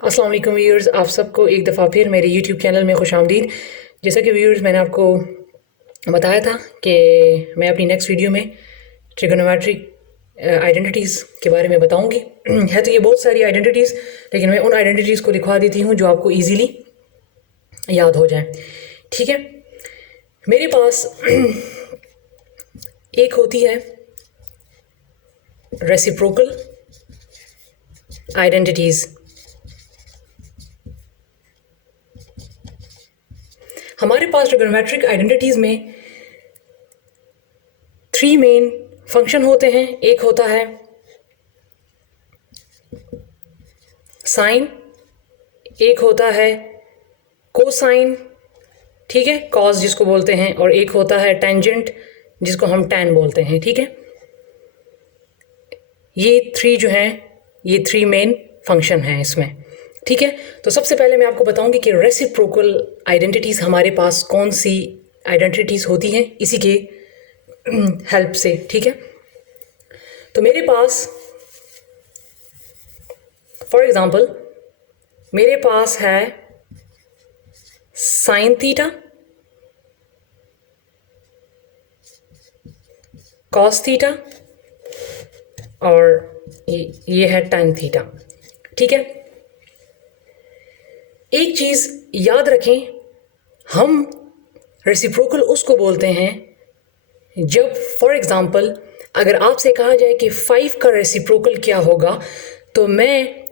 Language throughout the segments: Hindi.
अस्सलाम वालेकुम व्यूअर्स, आप सबको एक दफ़ा फिर मेरे यूट्यूब चैनल में खुशामदीद। जैसा कि व्यूअर्स मैंने आपको बताया था कि मैं अपनी नेक्स्ट वीडियो में ट्रिगोनोमेट्रिक आइडेंटिटीज़ के बारे में बताऊंगी। है तो ये बहुत सारी आइडेंटिटीज़, लेकिन मैं उन आइडेंटिटीज़ को दिखा देती हूँ जो आपको ईजीली याद हो जाए। ठीक है, मेरे पास एक होती है रेसिप्रोकल आइडेंटिटीज़। हमारे पास ट्रिगोनोमेट्रिक आइडेंटिटीज़ में 3 मेन फंक्शन होते हैं। एक होता है साइन, एक होता है कोसाइन, ठीक है, कॉस जिसको बोलते हैं, और एक होता है टेंजेंट जिसको हम टैन बोलते हैं। ठीक है, ये 3 जो हैं, ये 3 मेन फंक्शन हैं इसमें। ठीक है, तो सबसे पहले मैं आपको बताऊंगी कि रेसिप्रोकल आइडेंटिटीज़ हमारे पास कौन सी आइडेंटिटीज़ होती हैं इसी के हेल्प से। ठीक है, तो मेरे पास फॉर एग्जांपल मेरे पास है साइन थीटा, कॉस थीटा और ये है टैन थीटा। ठीक है, एक चीज़ याद रखें, हम रेसिप्रोकल उसको बोलते हैं जब फॉर एग्जांपल अगर आपसे कहा जाए कि 5 का रेसिप्रोकल क्या होगा, तो मैं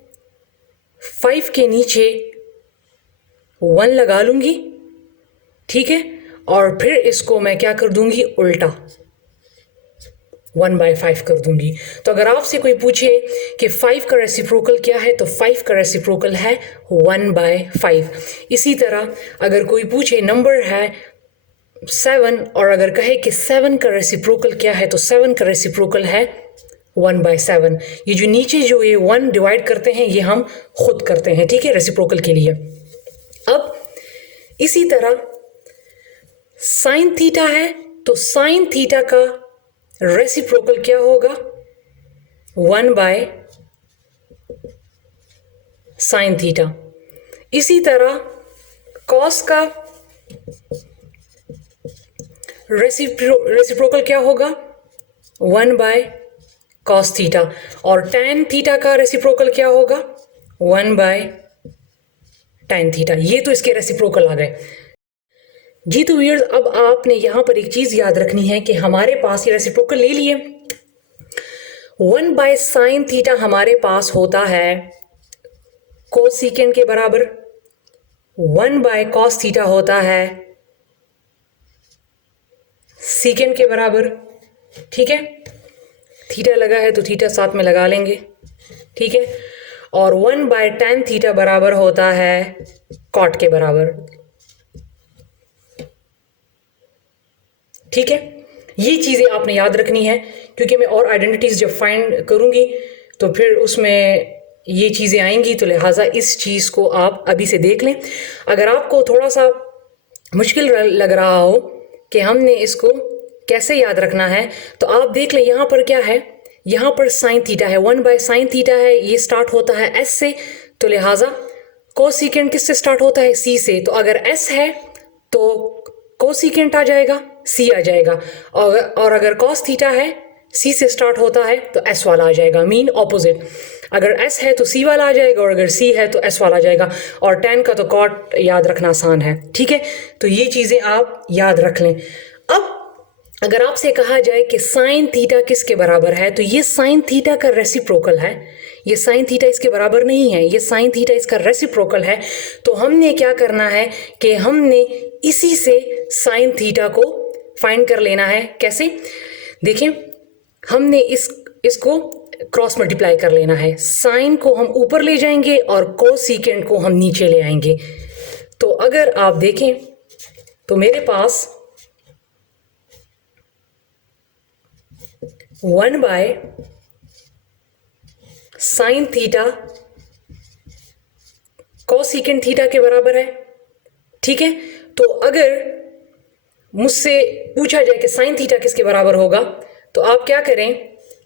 5 के नीचे 1 लगा लूँगी। ठीक है, और फिर इसको मैं क्या कर दूँगी, उल्टा 1/5 कर दूंगी। तो अगर आपसे कोई पूछे कि 5 का रेसिप्रोकल क्या है, तो 5 का रेसिप्रोकल है 1/5। इसी तरह अगर कोई पूछे नंबर है 7 और अगर कहे कि 7 का रेसिप्रोकल क्या है, तो 7 का रेसिप्रोकल है 1/7। ये जो नीचे जो ये 1 डिवाइड करते हैं, ये हम खुद करते हैं। ठीक है, रेसिप्रोकल के लिए। अब इसी तरह साइन थीटा है, तो साइन थीटा का रेसिप्रोकल क्या होगा, 1/sin थीटा। इसी तरह कॉस का रेसिप्रोकल क्या होगा, 1/cos थीटा। और टैन थीटा का रेसिप्रोकल क्या होगा, 1/tan थीटा। ये तो इसके रेसिप्रोकल आ गए जी। तो व्यूअर्स, अब आपने यहां पर एक चीज याद रखनी है कि हमारे पास ये रेसिप्रोकल ले लिए, 1/sin थीटा हमारे पास होता है कोसिकेंड के बराबर, 1/cos थीटा होता है सीकेंड के बराबर। ठीक है, थीटा लगा है तो थीटा साथ में लगा लेंगे। ठीक है, और 1/tan थीटा बराबर होता है कॉट के बराबर। ठीक है, ये चीज़ें आपने याद रखनी है, क्योंकि मैं और आइडेंटिटीज़ जब फाइंड करूँगी तो फिर उसमें ये चीज़ें आएंगी, तो लिहाजा इस चीज़ को आप अभी से देख लें। अगर आपको थोड़ा सा मुश्किल लग रहा हो कि हमने इसको कैसे याद रखना है, तो आप देख लें यहाँ पर क्या है, यहाँ पर साइन थीटा है, 1/sin थीटा है, ये स्टार्ट होता है एस से, तो लिहाजा कोसिकेंड किससे स्टार्ट होता है, सी से। तो अगर एस है तो कोसिकेंट आ जाएगा, सी आ जाएगा, और अगर कॉस थीटा है, सी से स्टार्ट होता है, तो एस वाला आ जाएगा, मीन ऑपोजिट। अगर एस है तो सी वाला आ जाएगा, और अगर सी है तो एस वाला आ जाएगा। और टैन का तो कॉट याद रखना आसान है। ठीक है, तो ये चीज़ें आप याद रख लें। अब अगर आपसे कहा जाए कि साइन थीटा किसके बराबर है, तो ये साइन थीटा का रेसिप्रोकल है, ये साइन थीटा इसके बराबर नहीं है, ये साइन थीटा इसका रेसिप्रोकल है। तो हमने क्या करना है कि हमने इसी से साइन थीटा को फाइंड कर लेना है। कैसे, देखें, हमने इसको क्रॉस मल्टीप्लाई कर लेना है। साइन को हम ऊपर ले जाएंगे और कोसिकेंड को हम नीचे ले आएंगे। तो अगर आप देखें तो मेरे पास 1/sin थीटा कोसिकेंड थीटा के बराबर है। ठीक है, तो अगर मुझसे पूछा जाए कि साइन थीटा किसके बराबर होगा, तो आप क्या करें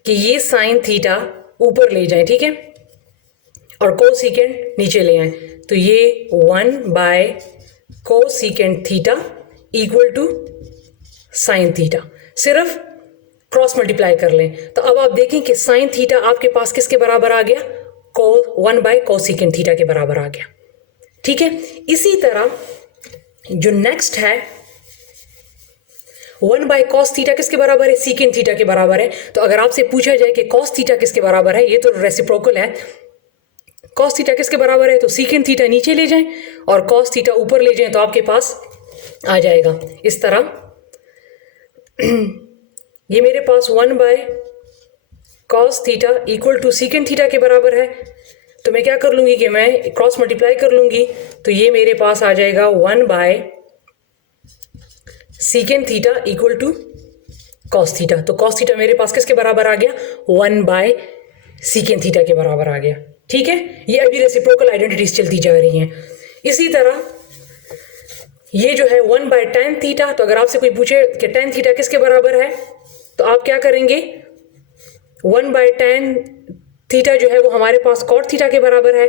कि ये साइन थीटा ऊपर ले जाएं। ठीक है, और कोसिकेंट नीचे ले आए, तो ये cosecant theta equal to sine theta. सिर्फ क्रॉस मल्टीप्लाई कर लें, तो अब आप देखें कि साइन थीटा आपके पास किसके बराबर आ गया, 1/कोसिकेंट थीटा के बराबर आ गया। ठीक है, इसी तरह जो नेक्स्ट है 1/cos थीटा किसके बराबर है, सीकेंट थीटा के बराबर है। तो अगर आपसे पूछा जाए कि cos थीटा किसके बराबर है, ये तो रेसिप्रोकल है, cos थीटा किसके बराबर है, तो सीकेंट थीटा नीचे ले जाएं और cos थीटा ऊपर ले जाएं, तो आपके पास आ जाएगा इस तरह। ये मेरे पास 1/cos theta equal to secant theta के बराबर है, तो मैं क्या कर लूंगी कि मैं क्रॉस मल्टीप्लाई कर लूंगी, तो ये मेरे पास आ जाएगा secant theta equal to cos theta. तो कॉस थीटा मेरे पास किसके बराबर आ गया, 1/सीकेंट थीटा के बराबर आ गया। ठीक है, ये अभी रेसिप्रोकल आइडेंटिटीज चलती जा रही हैं। इसी तरह ये जो है 1/tan थीटा, तो अगर आपसे कोई पूछे कि tan थीटा किसके बराबर है, तो आप क्या करेंगे, 1/tan थीटा जो है वो हमारे पास cot थीटा के बराबर है।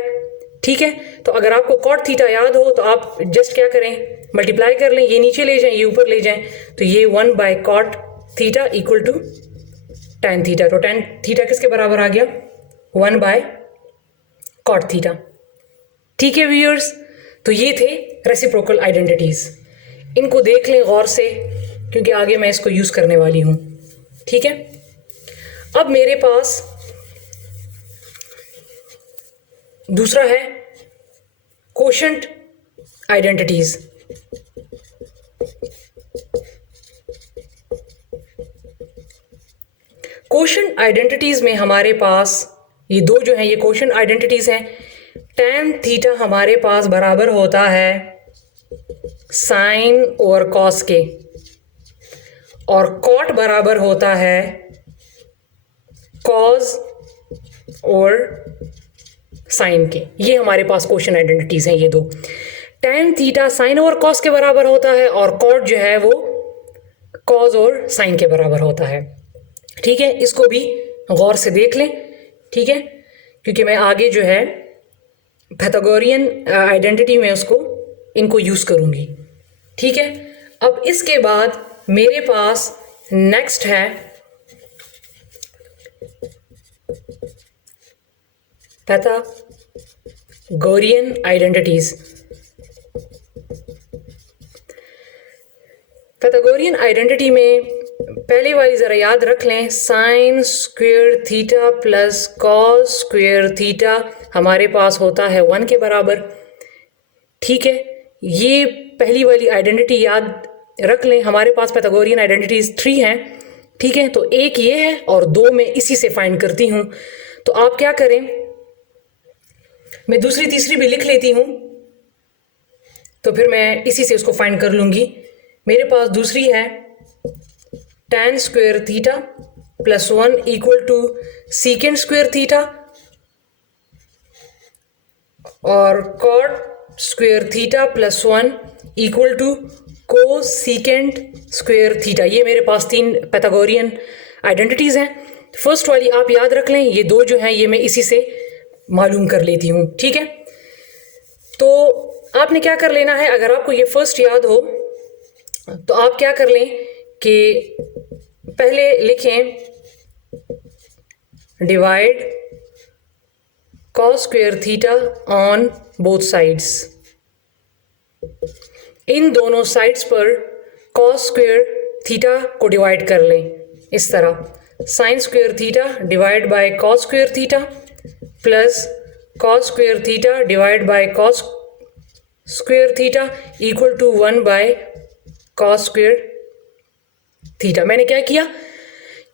ठीक है, तो अगर आपको cot थीटा याद हो तो आप जस्ट क्या करें, मल्टीप्लाई कर लें, ये नीचे ले जाएं, ये ऊपर ले जाएं, तो ये 1/cot theta equal to tan theta. तो tan थीटा किसके बराबर आ गया, 1/cot थीटा। ठीक है व्यूअर्स, तो ये थे रेसिप्रोकल आइडेंटिटीज। इनको देख लें गौर से, क्योंकि आगे मैं इसको यूज करने वाली हूं। ठीक है, अब मेरे पास दूसरा है कोशेंट आइडेंटिटीज। कोशेंट आइडेंटिटीज में हमारे पास ये दो जो हैं, ये कोशेंट आइडेंटिटीज हैं। tan थीटा हमारे पास बराबर होता है साइन और कॉस के, और cot बराबर होता है कॉस और साइन के। ये हमारे पास कोशेंट आइडेंटिटीज हैं ये दो। tan थीटा साइन और कॉस के बराबर होता है, और cot जो है वो कॉस और साइन के बराबर होता है। ठीक है, इसको भी गौर से देख लें। ठीक है, क्योंकि मैं आगे जो है पाइथागोरियन आइडेंटिटी में उसको इनको यूज करूंगी। ठीक है, अब इसके बाद मेरे पास नेक्स्ट है पाइथागोरियन आइडेंटिटीज। पाइथागोरियन आइडेंटिटी में पहले वाली ज़रा याद रख लें, sign square theta plus cos square theta हमारे पास होता है 1 के बराबर। ठीक है, ये पहली वाली आइडेंटिटी याद रख लें। हमारे पास पाइथागोरियन आइडेंटिटीज 3 हैं। ठीक है, तो एक ये है और दो मैं इसी से फाइंड करती हूँ। तो आप क्या करें, मैं दूसरी तीसरी भी लिख लेती हूँ, तो फिर मैं इसी से उसको फाइंड कर लूँगी। मेरे पास दूसरी है tan square theta plus 1 equal to secant square theta, और cot square theta plus 1 equal to cosecant square theta. ये मेरे पास 3 पाइथागोरियन आइडेंटिटीज हैं। फर्स्ट वाली आप याद रख लें, ये दो जो हैं ये मैं इसी से मालूम कर लेती हूँ। ठीक है, तो आपने क्या कर लेना है, अगर आपको ये फर्स्ट याद हो तो आप क्या कर लें कि पहले लिखें divide cos square theta on both sides. इन दोनों साइड्स पर cos स्क्वेयर थीटा को डिवाइड कर लें इस तरह, sine square theta divide by cos square theta plus cos square theta divide by cos square theta equal to 1/cos square theta. मैंने क्या किया,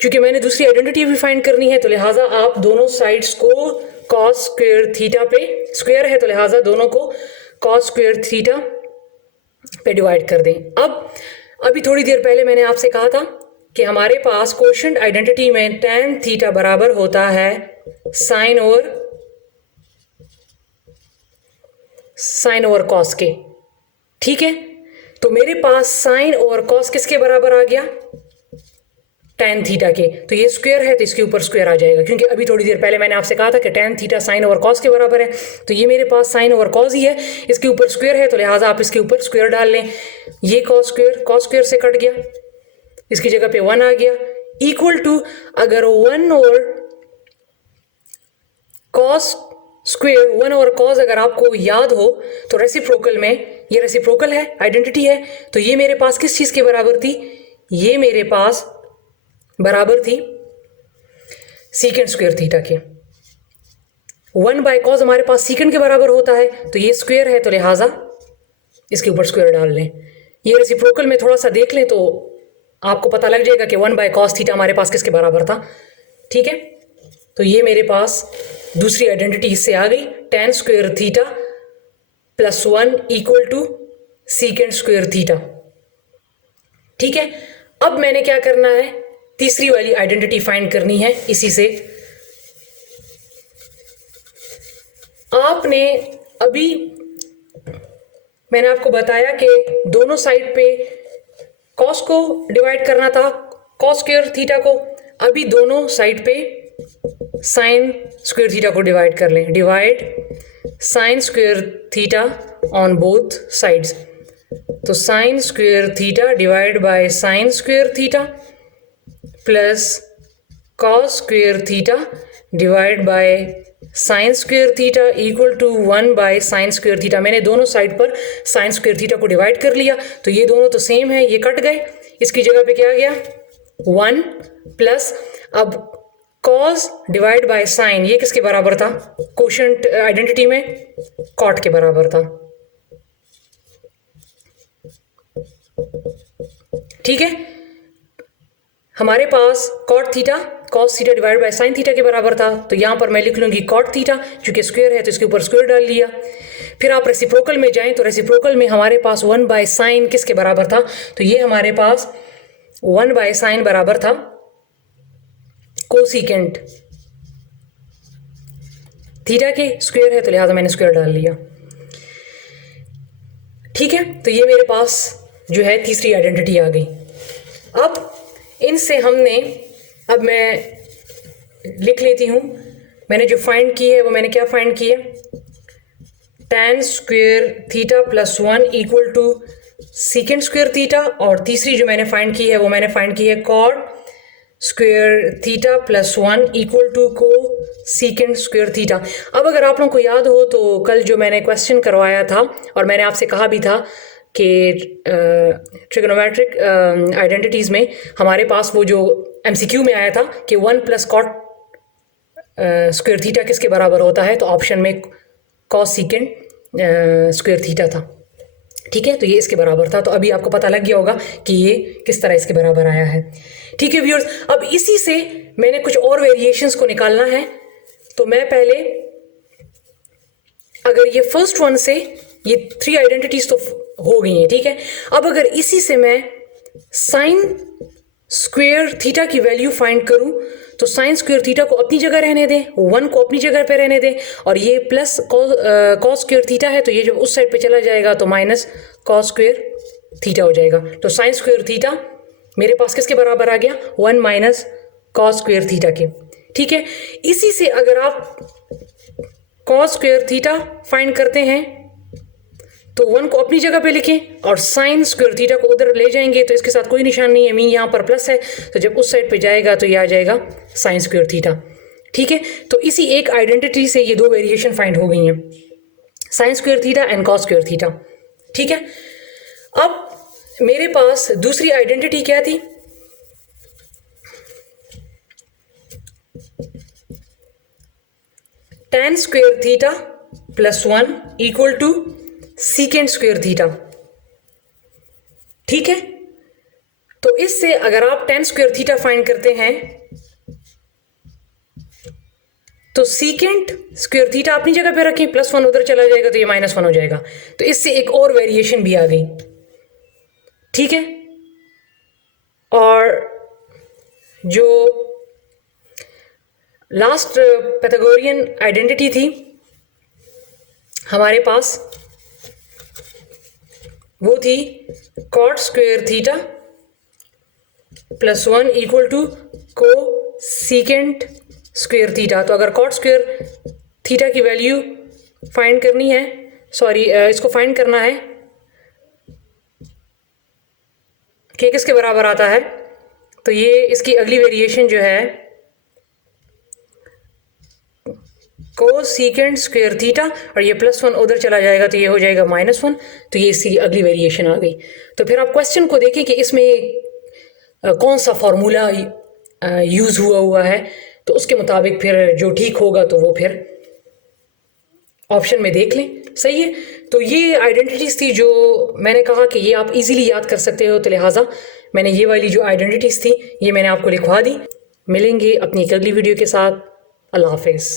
क्योंकि मैंने दूसरी आइडेंटिटी भी फाइंड करनी है, तो लिहाजा आप दोनों साइड्स को cos स्क्वेयर थीटा पे, स्क्वेयर है तो लिहाजा दोनों को cos स्क्वेयर थीटा पे डिवाइड कर दें। अब अभी थोड़ी देर पहले मैंने आपसे कहा था कि हमारे पास कोशेंट आइडेंटिटी में tan थीटा बराबर होता है साइन और cos के। ठीक है, तो मेरे पास साइन और cos किसके बराबर आ गया, tan थीटा के, तो ये स्क्वायर है तो इसके ऊपर स्क्वायर आ जाएगा, क्योंकि अभी थोड़ी देर पहले मैंने आपसे कहा था कि tan theta sine over cos के बराबर है, तो ये मेरे पास साइन ओवर कॉस ही है, इसके ऊपर स्क्वायर है तो लिहाजा आप इसके ऊपर स्क्वायर डाल लें। ये कॉस स्क्वायर से कट गया, इसकी जगह पे 1 आ गया, इक्वल टू अगर 1 और कॉस स्क्वायर 1 ओवर कॉस अगर आपको याद हो तो रेसिप्रोकल में, ये रेसिप्रोकल है, आइडेंटिटी है, तो ये मेरे पास किस चीज़ के बराबर थी, ये मेरे पास बराबर थी सीकेंड स्क्वायर थीटा के। 1 बाय कॉस हमारे पास सीकेंड के बराबर होता है, तो ये स्क्वायर है तो लिहाजा इसके ऊपर स्क्वायर डाल लें। ये रेसिप्रोकल में थोड़ा सा देख लें तो आपको पता लग जाएगा कि 1 बाय कॉस थीटा हमारे पास किसके बराबर था। ठीक है, तो ये मेरे पास दूसरी आइडेंटिटी इससे आ गई, tan square theta plus 1 equal to secant square theta. ठीक है, अब मैंने क्या करना है, तीसरी वाली आइडेंटिटी फाइंड करनी है। इसी से आपने अभी मैंने आपको बताया कि दोनों साइड पे कॉस को डिवाइड करना था, कॉस स्क्वायर थीटा को, अभी दोनों साइड पे साइन स्क्वायर थीटा को डिवाइड कर लें। Divide sine square theta on both sides, तो sine square theta divide by sine square theta plus cos square theta divide by sine square theta equal to 1 by sine square theta. मैंने दोनों साइड पर साइन स्क्वायर थीटा को डिवाइड कर लिया, तो ये दोनों तो सेम है, ये कट गए, इसकी जगह पे क्या आ गया 1 प्लस, अब कॉस डिवाइड बाय साइन ये किसके बराबर था, कोशेंट आइडेंटिटी में कॉट के बराबर था। ठीक है, हमारे पास cot theta cos theta divide by sine theta के बराबर था, तो यहां पर मैं लिख लूंगी कॉट थीटा, चूंकि स्क्वायर है तो इसके ऊपर स्क्वायर डाल लिया। फिर आप रेसिप्रोकल में जाएं तो रेसिप्रोकल में हमारे पास 1 बाय साइन किसके बराबर था, तो ये हमारे पास 1 बाय साइन बराबर था कोसिकेंट थीटा के, स्क्वायर है तो लिहाजा मैंने स्क्वायर डाल लिया। ठीक है, तो ये मेरे पास जो है तीसरी आइडेंटिटी आ गई। अब इनसे हमने, अब मैं लिख लेती हूं, मैंने जो फाइंड की है वो मैंने क्या फाइंड की है, tan square theta plus 1 equal to secant square theta, और तीसरी जो मैंने फाइंड की है वो मैंने फाइंड की है cot square theta plus 1 equal to cosecant square theta. अब अगर आप लोगों को याद हो तो कल जो मैंने क्वेश्चन करवाया था और मैंने आपसे कहा भी था कि ट्रिग्नोमेट्रिक आइडेंटिटीज़ में हमारे पास वो जो एमसीक्यू में आया था कि 1 प्लस कॉट स्क्वायर थीटा किसके बराबर होता है, तो ऑप्शन में कॉस सीकेंड स्क्वायर थीटा था। ठीक है, तो ये इसके बराबर था, तो अभी आपको पता लग गया होगा कि ये किस तरह इसके बराबर आया है। ठीक है व्यूअर्स, अब इसी से मैंने कुछ और वेरिएशंस को निकालना है, तो मैं पहले अगर ये फर्स्ट वन से ये 3 आइडेंटिटीज तो हो गई हैं, ठीक है, अब अगर इसी से मैं साइन स्क्वायर थीटा की वैल्यू फाइंड करूं तो साइन स्क्वायर थीटा को अपनी जगह रहने दें, 1 को अपनी जगह पे रहने दें, और ये प्लस कॉस स्क्वायर थीटा है तो ये जो उस साइड पे चला जाएगा तो माइनस कॉस स्क्वायर थीटा हो जाएगा। तो साइन स्क्वायर थीटा मेरे पास किसके बराबर आ गया, 1 माइनस कॉस स्क्वायर थीटा के। ठीक है, इसी से अगर आप कॉस स्क्वायर थीटा फाइंड करते हैं तो 1 को अपनी जगह पे लिखें और साइन स्क्वायर थीटा को उधर ले जाएंगे, तो इसके साथ कोई निशान नहीं है, मीन यहाँ पर प्लस है, तो जब उस साइड पे जाएगा तो ये आ जाएगा साइन स्क्वायर थीटा। ठीक है, तो इसी एक आइडेंटिटी से ये 2 वेरिएशन फाइंड हो गई हैं, sign square theta and cos square theta. ठीक है, अब मेरे पास दूसरी आइडेंटिटी क्या थी, tan square theta plus 1 equal to secant square theta. ठीक है, तो इससे अगर आप tan स्क्वायर थीटा फाइंड करते हैं तो सीकेंड स्क्वायर थीटा अपनी जगह पे रखें, प्लस 1 उधर चला जाएगा तो ये -1 हो जाएगा, तो इससे एक और वेरिएशन भी आ गई। ठीक है, और जो लास्ट पैथागोरियन आइडेंटिटी थी हमारे पास, वो थी cot square theta plus 1 equal to cosecant square theta. तो अगर कॉट स्क्वेयर थीटा की वैल्यू फाइंड करनी है, सॉरी इसको फाइंड करना है कि किसके बराबर आता है, तो ये इसकी अगली वेरिएशन जो है को सीकेंट स्क्वेयर थीटा, और ये प्लस 1 उधर चला जाएगा तो ये हो जाएगा -1। तो ये इसकी अगली वेरिएशन आ गई। तो फिर आप क्वेश्चन को देखें कि इसमें कौन सा फॉर्मूला यूज़ हुआ है, तो उसके मुताबिक फिर जो ठीक होगा तो वो फिर ऑप्शन में देख लें। सही है। तो ये आइडेंटिटीज़ थी जो मैंने कहा कि ये आप इजीली याद कर सकते हो, तो लिहाजा मैंने ये वाली जो आइडेंटिटीज़ थी ये मैंने आपको लिखवा दी। मिलेंगे अपनी एक अगली वीडियो के साथ। अल्लाह हाफिज़।